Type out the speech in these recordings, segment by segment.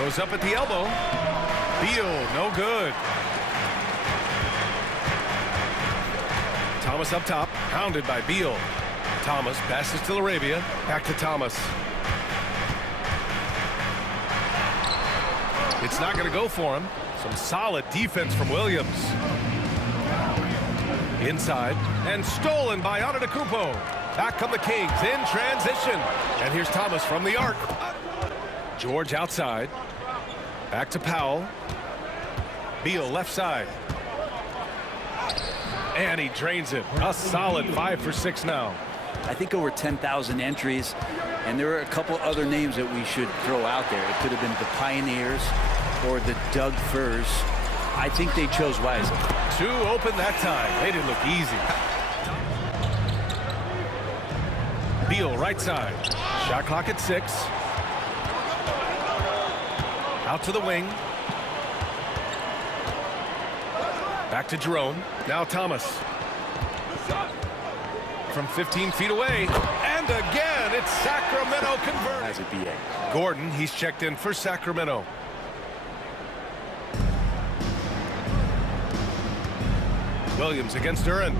Goes up at the elbow. Beal, no good. Thomas up top, pounded by Beal. Thomas passes to Arabia, back to Thomas. It's not going to go for him. Some solid defense from Williams. Inside, and stolen by Antetokounmpo. Back come the Kings in transition. And here's Thomas from the arc. George outside. Back to Powell. Beal left side. And he drains it. A solid 5 for 6 now. I think over 10,000 entries, and there are a couple other names that we should throw out there. It could have been the Pioneers or the Doug Furs. I think they chose wisely. 2 open that time. They didn't look easy. Beal right side. Shot clock at 6. Out to the wing. Back to Jerome. Now Thomas. From 15 feet away. And again, it's Sacramento converted. As a BA. Gordon, he's checked in for Sacramento. Williams against Duran.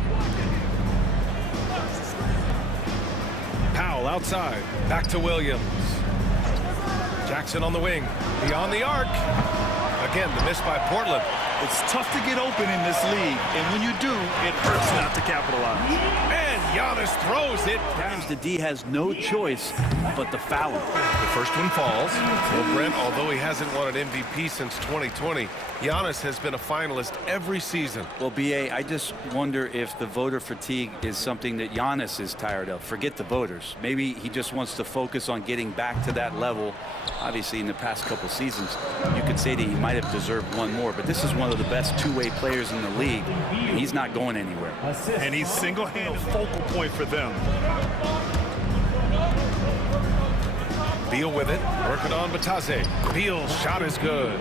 Powell outside. Back to Williams. Jackson on the wing. Beyond the arc. Again, the miss by Portland. It's tough to get open in this league, and when you do, it hurts not to capitalize. And Giannis throws it down. The D has no choice but to foul him. The first one falls. Well, Brent, although he hasn't won an MVP since 2020, Giannis has been a finalist every season. Well, BA, I just wonder if the voter fatigue is something that Giannis is tired of. Forget the voters. Maybe he just wants to focus on getting back to that level. Obviously, in the past couple seasons, you could say that he might have deserved one more, but this is one of the best two-way players in the league, and he's not going anywhere. And he's single-handed focal point for them. Beal with it, working on Batase. Beal's shot is good.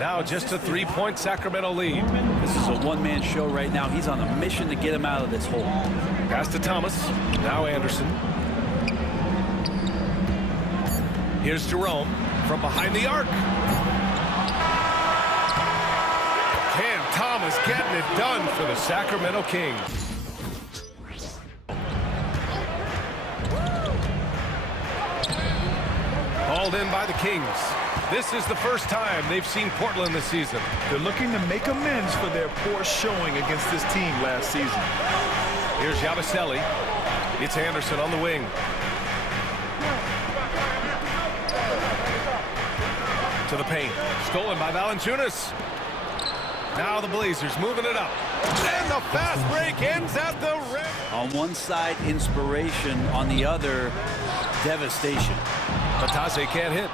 Now just a 3-point Sacramento lead. This is a one-man show right now. He's on a mission to get him out of this hole. Pass to Thomas. Now Anderson. Here's Jerome from behind the arc. Cam Thomas getting it done for the Sacramento Kings. Hauled in by the Kings. This is the first time they've seen Portland this season. They're looking to make amends for their poor showing against this team last season. Here's Yabusele. It's Anderson on the wing. To the paint. Stolen by Valanciunas. Now the Blazers moving it up. And the fast break ends at the rim. On one side, inspiration. On the other, devastation. Batase can't hit.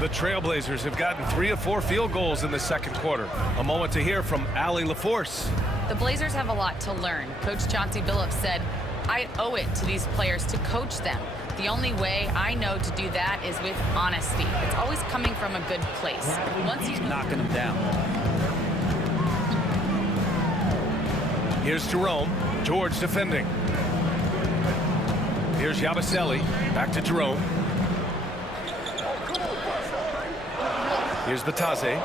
The Trailblazers have gotten 3 of 4 field goals in the second quarter. A moment to hear from Allie LaForce. The Blazers have a lot to learn. Coach Chauncey Billups said, I owe it to these players to coach them. The only way I know to do that is with honesty. It's always coming from a good place. Once he's knocking them down. Here's Jerome. George defending. Here's Yabusele. Back to Jerome. Here's Batase.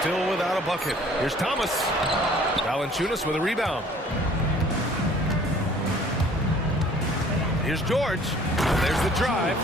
Still without a bucket. Here's Thomas. Valanciunas with a rebound. Here's George. There's the drive.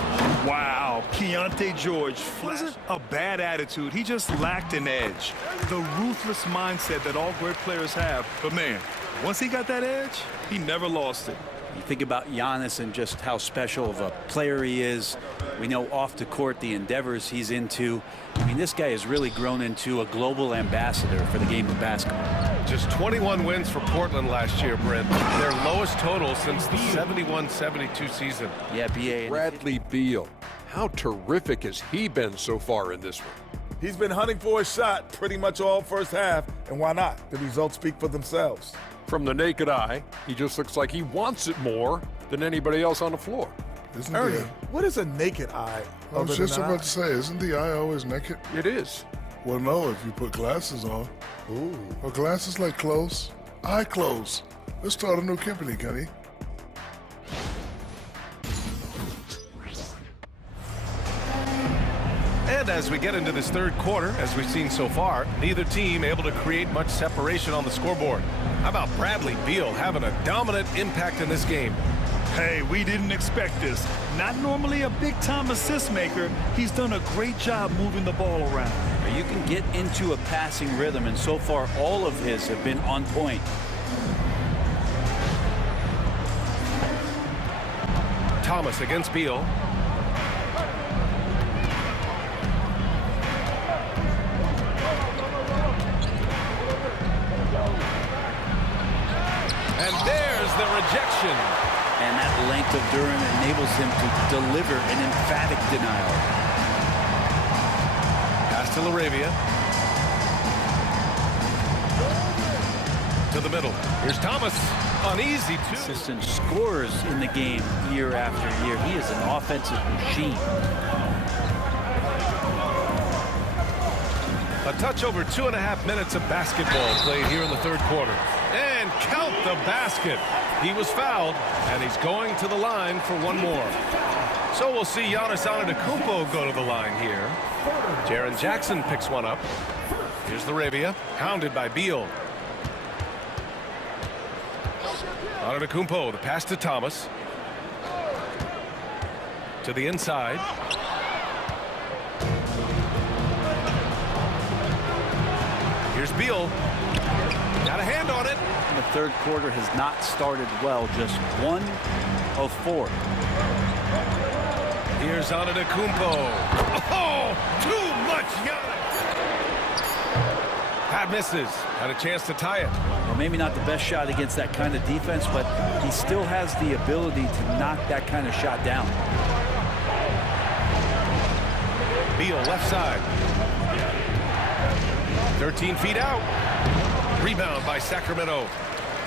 Wow, Keontae George wasn't a bad attitude. He just lacked an edge. The ruthless mindset that all great players have. But man, once he got that edge, he never lost it. You think about Giannis and just how special of a player he is. We know off the court the endeavors he's into. I mean, this guy has really grown into a global ambassador for the game of basketball. Just 21 wins for Portland last year, Brent. Their lowest total since the 71-72 season. Yeah, BA. Bradley Beal. How terrific has he been so far in this one? He's been hunting for a shot pretty much all first half, and why not? The results speak for themselves. From the naked eye, he just looks like he wants it more than anybody else on the floor. Ernie, what is a naked eye? I was just about to say, isn't the eye always naked? It is. Well, no, if you put glasses on. Ooh. Well, glasses like clothes. Eye clothes. Let's start a new company, Kenny. And as we get into this third quarter, as we've seen so far, neither team able to create much separation on the scoreboard. How about Bradley Beal having a dominant impact in this game? Hey, we didn't expect this. Not normally a big-time assist maker. He's done a great job moving the ball around. You can get into a passing rhythm, and so far all of his have been on point. Thomas against Beal. And there's the rejection. And that length of Duren enables him to deliver an emphatic denial. Pass to LaRavia. To the middle. Here's Thomas. Uneasy, too. Consistent scores in the game year after year. He is an offensive machine. A touch over 2.5 minutes of basketball played here in the third quarter. And count the basket. He was fouled, and he's going to the line for one more. So we'll see Giannis Antetokounmpo go to the line here. Jaren Jackson picks one up. Here's LaRavia, hounded by Beal. Antetokounmpo, the pass to Thomas. To the inside. Here's Beal. Got a hand on it. The third quarter has not started well, just 1 of 4. Here's Antetokounmpo. Oh, too much Giannis. That misses. Had a chance to tie it. Well, maybe not the best shot against that kind of defense, but he still has the ability to knock that kind of shot down. Beal left side. 13 feet out. Rebound by Sacramento.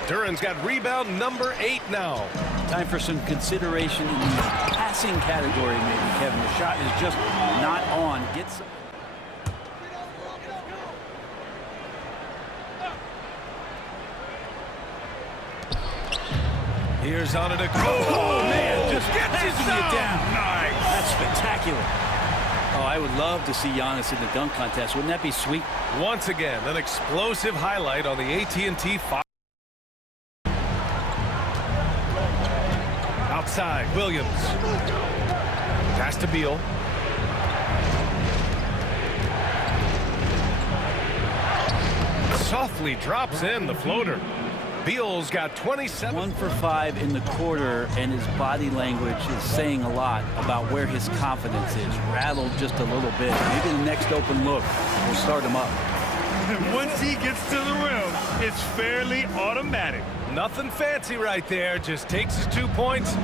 Duren's got rebound number 8 now. Time for some consideration in the passing category, maybe, Kevin. The shot is just not on. Gets. Here's Antetokounmpo. Oh, man, just gets it down. Nice. That's spectacular. Oh, I would love to see Giannis in the dunk contest. Wouldn't that be sweet? Once again, an explosive highlight on the AT&T 5. Outside, Williams. Pass to Beal. Softly drops in the floater. Beal's got 27. 1 for 5 in the quarter, and his body language is saying a lot about where his confidence is. Rattled just a little bit. Maybe the next open look will start him up. And once he gets to the rim, it's fairly automatic. Nothing fancy right there. Just takes his 2 points,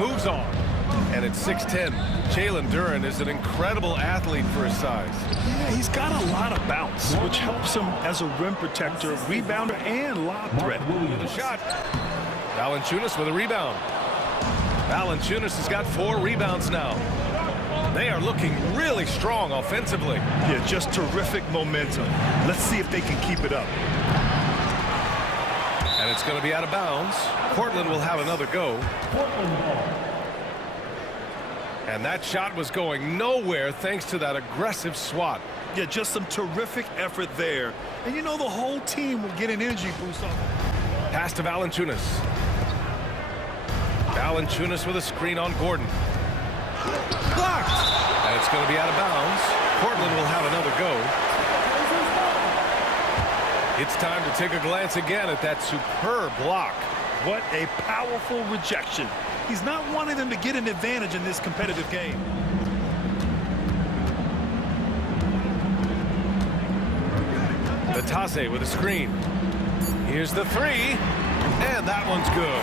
moves on. And it's 6'10". Jalen Duren is an incredible athlete for his size. Yeah, he's got a lot of bounce, which helps him as a rim protector, rebounder, and lob threat. The shot. Valanciunas with a rebound. Valanciunas has got 4 rebounds now. They are looking really strong offensively. Yeah, just terrific momentum. Let's see if they can keep it up. And it's going to be out of bounds. Portland will have another go. And that shot was going nowhere thanks to that aggressive swat. Yeah, just some terrific effort there. And you know the whole team will get an energy boost off. Pass to Valanciunas. Valanciunas with a screen on Gordon. Blocked! And it's going to be out of bounds. Portland will have another go. It's time to take a glance again at that superb block. What a powerful rejection. He's not wanting them to get an advantage in this competitive game. Batase with a screen. Here's the 3. And that one's good.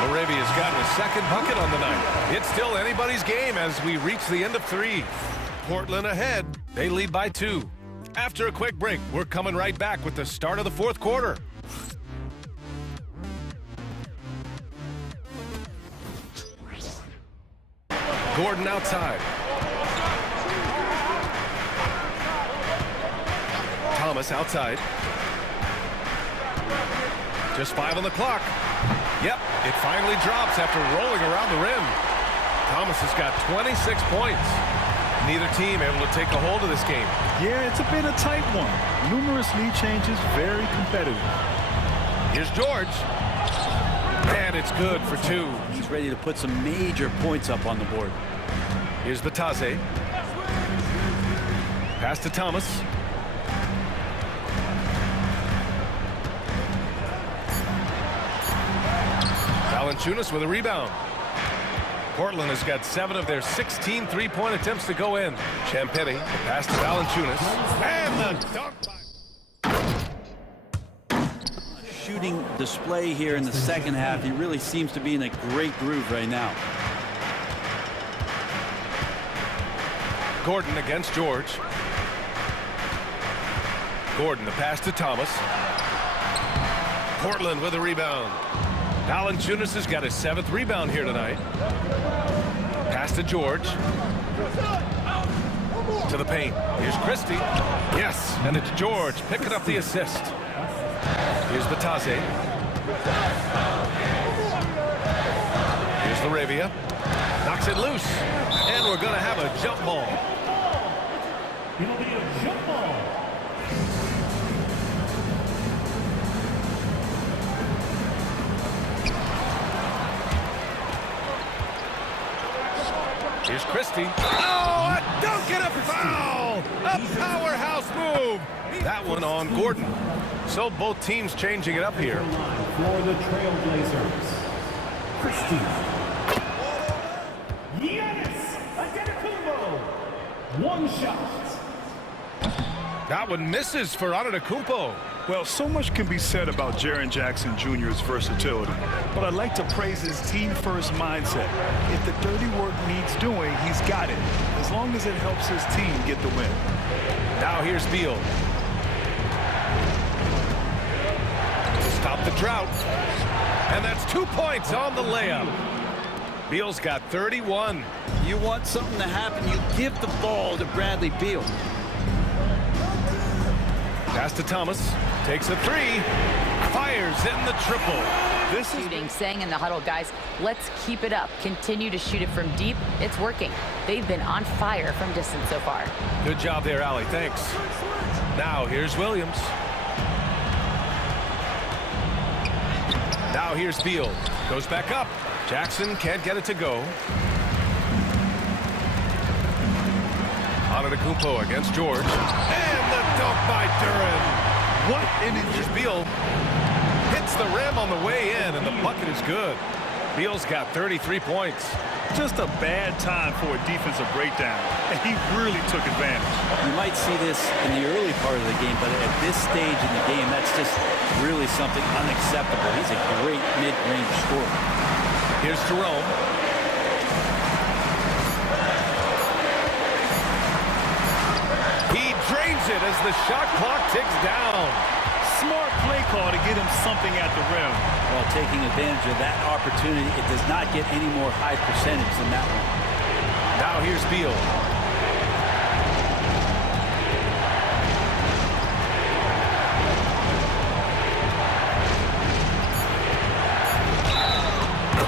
LaRavia's gotten a second bucket on the night. It's still anybody's game as we reach the end of 3. Portland ahead. They lead by 2. After a quick break, we're coming right back with the start of the fourth quarter. Gordon outside. Thomas outside. Just 5 on the clock. Yep, it finally drops after rolling around the rim. Thomas has got 26 points. neither team able to take a hold of this game. Yeah, it's a bit a tight one. Numerous lead changes, very competitive. Here's George. And it's good for 2. He's ready to put some major points up on the board. Here's Batase. Pass to Thomas. Valanciunas with a rebound. Portland has got 7 of their 16 three-point attempts to go in. Champagnie, the pass to Valanciunas. And the dunk. Shooting display here in the second half. He really seems to be in a great groove right now. Gordon against George. Gordon, the pass to Thomas. Portland with a rebound. Valanciunas has got his 7th rebound here tonight. Pass to George. To the paint. Here's Christie. Yes, and it's George picking up the assist. Here's Batase. Here's Laravia. Knocks it loose. And we're going to have a jump ball. It'll be a jump ball. Here's Christie. Oh, a dunk and a foul! A powerhouse move! That one on Gordon. So both teams changing it up here. For the Trailblazers, Christie. Giannis Antetokounmpo. One shot. That one misses for Antetokounmpo. Well, so much can be said about Jaren Jackson Jr.'s versatility, but I'd like to praise his team-first mindset. If the dirty work needs doing, he's got it, as long as it helps his team get the win. Now here's Beal. To stop the drought. And that's 2 points on the layup. Beal's got 31. You want something to happen, you give the ball to Bradley Beal. Pass to Thomas. Takes a 3. Fires in the triple. This is shooting, saying in the huddle, guys, let's keep it up. Continue to shoot it from deep. It's working. They've been on fire from distance so far. Good job there, Allie. Thanks. Now here's Williams. Now here's Beal. Goes back up. Jackson can't get it to go. Antetokounmpo against George. And the dunk by Duren. What? And here's Beal. Hits the rim on the way in, and the bucket is good. Beal's got 33 points. Just a bad time for a defensive breakdown, and he really took advantage. You might see this in the early part of the game, but at this stage in the game, that's just really something unacceptable. He's a great mid-range scorer. Here's Jerome. He drains it as the shot clock ticks down. Smart play call to get him something at the rim. While taking advantage of that opportunity, it does not get any more high percentage than that one. Now here's Beal.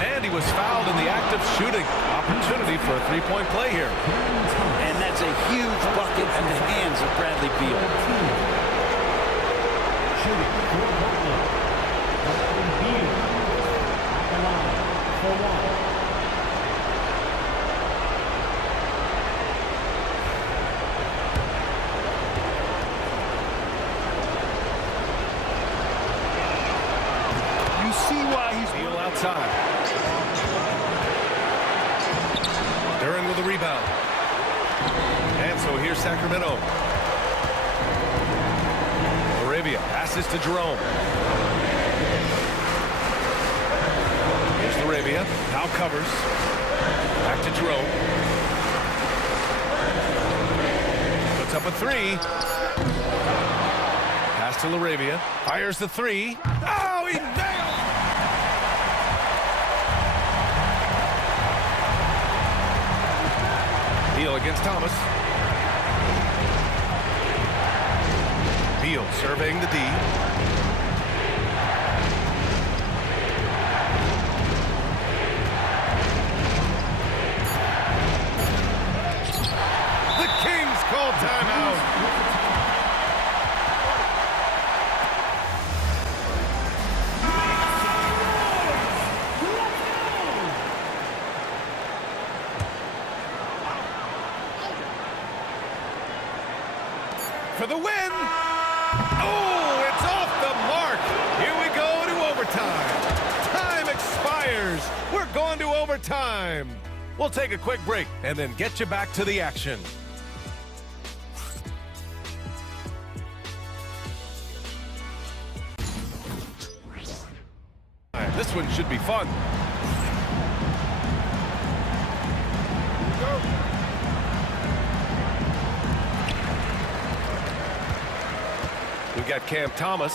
And he was fouled in the act of shooting. Opportunity for a three-point play here. And that's a huge bucket in the hands of Bradley Beal. Shooting for Portland. Bradley Beal at the line for 1. You see why he's Beal outside. Duren with the rebound. And so here's Sacramento. Arabia passes to Jerome. Here's Arabia. Now covers. Back to Jerome. Puts up a 3. Pass to Laravia. Fires the 3. Oh, he nailed it! Beal against Thomas. Beal surveying the D. for the win. Oh, it's off the mark. Here we go to overtime. Time expires. We're going to overtime. We'll take a quick break and then get you back to the action. This one should be fun. We've got Cam Thomas.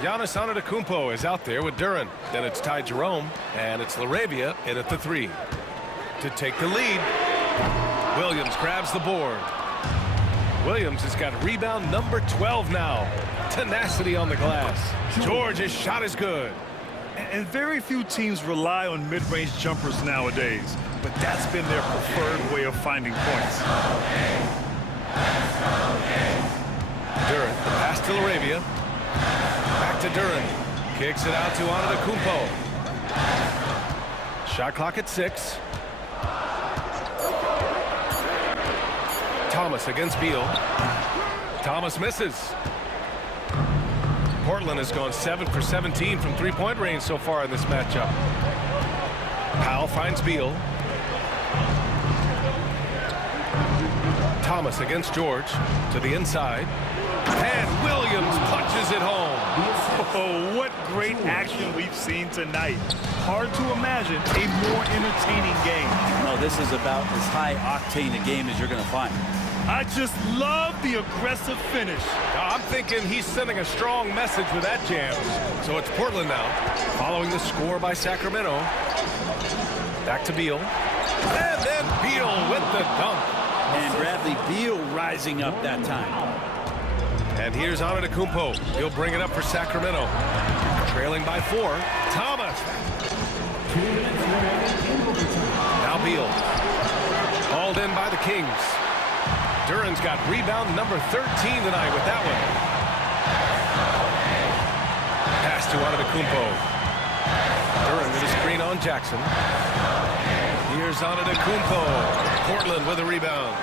Giannis Antetokounmpo is out there with Duren. Then it's Ty Jerome, and it's LaRavia in at the 3. To take the lead, Williams grabs the board. Williams has got rebound number 12 now. Tenacity on the glass. George's shot is good. And very few teams rely on mid-range jumpers nowadays, but that's been their preferred way of finding points. Duren, the pass to LaRavia. Back to Duren. Kicks it out to Antetokounmpo. Shot clock at 6. Thomas against Beal. Thomas misses. Portland has gone 7 for 17 from three-point range so far in this matchup. Powell finds Beal. Thomas against George to the inside. And Williams punches it home. Oh, what great action we've seen tonight. Hard to imagine a more entertaining game. No, this is about as high-octane a game as you're going to find. I just love the aggressive finish. I'm thinking he's sending a strong message with that jam. So it's Portland now, following the score by Sacramento. Back to Beal. And then Beal with the dunk. And Bradley Beal rising up that time. And here's Antetokounmpo. He'll bring it up for Sacramento. Trailing by 4. Thomas. 2 minutes remaining in overtime. Now Beal. Hauled in by the Kings. Duren's got rebound number 13 tonight with that one. Pass to Antetokounmpo. Duren with a screen on Jackson. Here's Antetokounmpo. Portland with a rebound.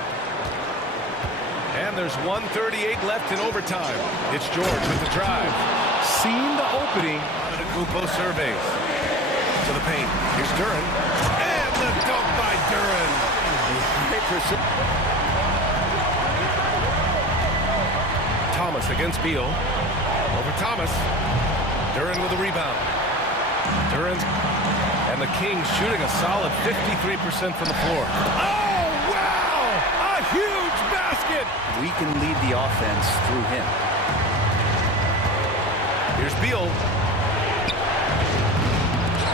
And there's 1:38 left in overtime. It's George with the drive. Seeing the opening. Antetokounmpo surveys. To the paint. Here's Duren. And the dunk by Duren. Thomas against Beal. Over Thomas. Duren with a rebound. Duren and the Kings shooting a solid 53% from the floor. Oh, wow! A huge basket! We can lead the offense through him. Here's Beal.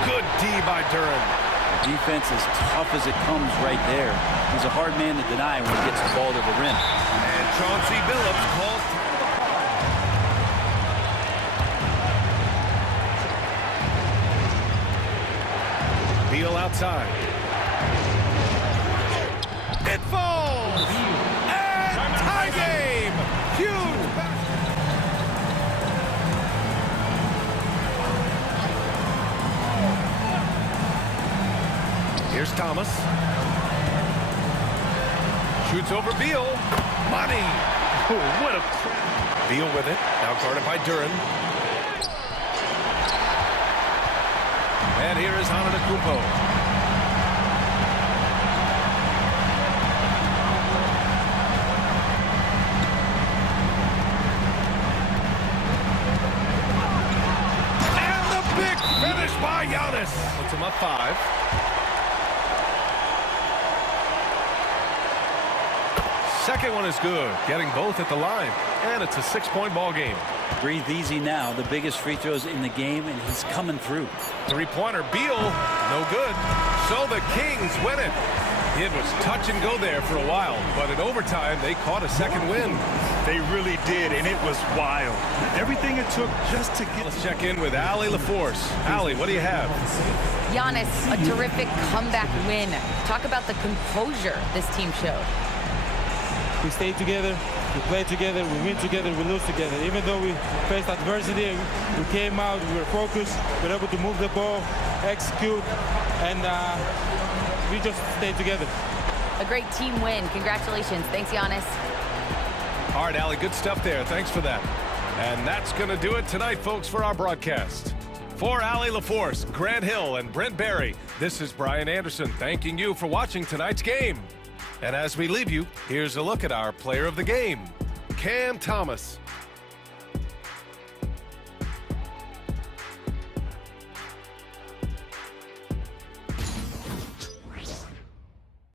Good D by Duren. The defense is tough as it comes right there. He's a hard man to deny when he gets the ball to the rim. And Chauncey Billups calls. Beal outside. It falls! And tie game! Huge! Here's Thomas. Shoots over Beal. Money! Oh, what a... Beal with it. Now guarded by Duren. And here is Antetokounmpo. And the big finish by Giannis. Puts him up 5. Second one is good. Getting both at the line. And it's a 6-point ball game. Breathe easy now. The biggest free throws in the game, and he's coming through. Three-pointer, Beal, no good. So the Kings win it. It was touch and go there for a while, but in overtime, they caught a second win. They really did, and it was wild. Everything it took just to get... Let's check in with Allie LaForce. Allie, what do you have? Giannis, a terrific comeback win. Talk about the composure this team showed. We stayed together, we played together, we win together, we lose together. Even though we faced adversity, we came out, we were focused, we were able to move the ball, execute, and we just stayed together. A great team win. Congratulations. Thanks, Giannis. All right, Allie, good stuff there. Thanks for that. And that's going to do it tonight, folks, for our broadcast. For Allie LaForce, Grant Hill, and Brent Barry, this is Brian Anderson thanking you for watching tonight's game. And as we leave you, here's a look at our player of the game, Cam Thomas.